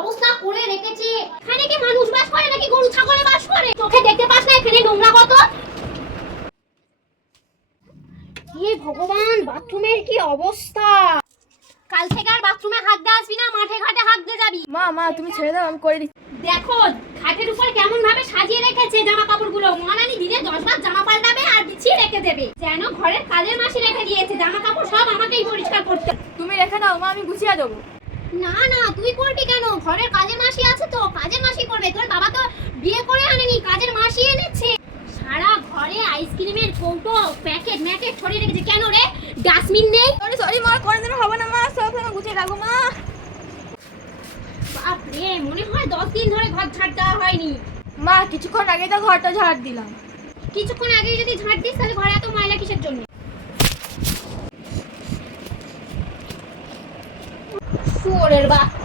অবস্থা করে রেখেছে। এখানে কি মানুষ বাস করে নাকি গরু ছাগলে বাস করে? চোখে দেখতে পাস না এখানে নোংরা কত? হে ভগবান, বাথরুমের কি অবস্থা! কাল থেকে আর বাথরুমে হাত দিয়ে আসবি না, মাঠে ঘাটে হাত দিয়ে যাবি। মা তুমি ছেড়ে দাও, আমি করে দিচ্ছি। দেখো খাটের উপর কেমন ভাবে সাজিয়ে রেখেছে জামা কাপড়গুলো। মহারানী দিনে 10 বার জামা পাল্টাবে আর বিছিয়ে রেখে দেবে, যেন ঘরের কাজের মাসি রেখে দিয়েছে। জামা কাপড় সব আমাকেই পরিষ্কার করতে। তুমি রেখে দাও মা, আমি গুছিয়ে দেবো। না না, তুই করবি কেন? ঘরের কাজের মাসি আছে তো, কাজের মাসি করবে। তোর বাবা তো বিয়ে করে আনেনি, কাজের মাসি এনেছে। সারা ঘরে আইসক্রিমের কৌটো প্যাকেট ম্যাকেট ছড়িয়ে রেখেছে। কেন রে, ডাস্টবিন নেই? সরি মা, করে দিলে হবে না মা, সব সময় গুছিয়ে রাখো মা। বাপ রে, মনে হয় 10 দিন ধরে ঘর ঝাড় দেওয়া হয়নি। মা কিছুক্ষণ আগে তো ঘরটা ঝাড় দিলাম। কিছুক্ষণ আগে যদি ঝাড় দিস তাহলে ঘরে এত ময়লা কিসের জন্য? শুয়োরের বাচ্চা।